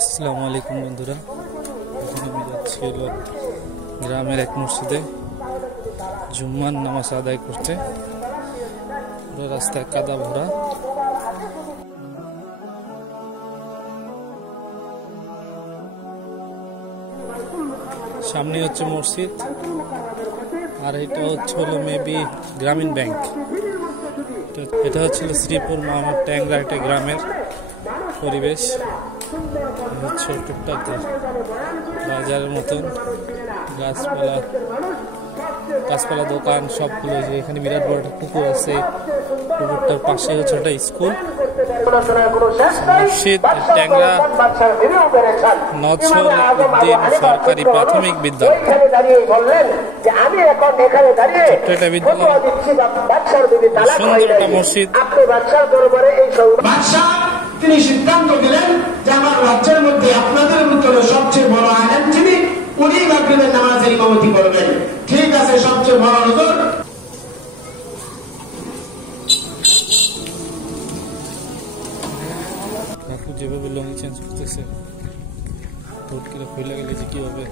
আসসালামু আলাইকুম বন্ধুরা, এখন আমি যাচ্ছি হলো গ্রামের এক মসজিদে জুম্মার নামাজ আদায় করতে। পুরো রাস্তায় কাদা ভরা। সামনে হচ্ছে মসজিদ, আর এটা হচ্ছে হলো মেবি গ্রামীণ ব্যাংক। এটা হচ্ছে শ্রীপুর মোহাম্মদ ট্যাংরা একটা গ্রামের পরিবেশ। ছোট্ট বাজারের মতন গাছপালা দোকান সবগুলো। এখানে বিরাট বড় একটা পুকুর আছে, পুকুরটার পাশে হচ্ছে একটা স্কুল, মসজিদ, ট্যাংরা নজরুল উদ্দিন সরকারি প্রাথমিক বিদ্যালয়। ছোট্ট একটা বিদ্যালয়, সুন্দর একটা মসজিদ। তিনি সিদ্ধান্ত দিলেন যে আমার রাজ্যের মধ্যে আপনাদের ভিতরে সবচেয়ে বড় আলেম যিনি, উনি মাগরিবের নামাজের ইমামতি করবেন। ঠিক আছে, সবচেয়ে বড় হুজুর। যেভাবে লঙ্গি চেঞ্জ করতেছে, হুট করে খুলে গেলে যে কি হবে।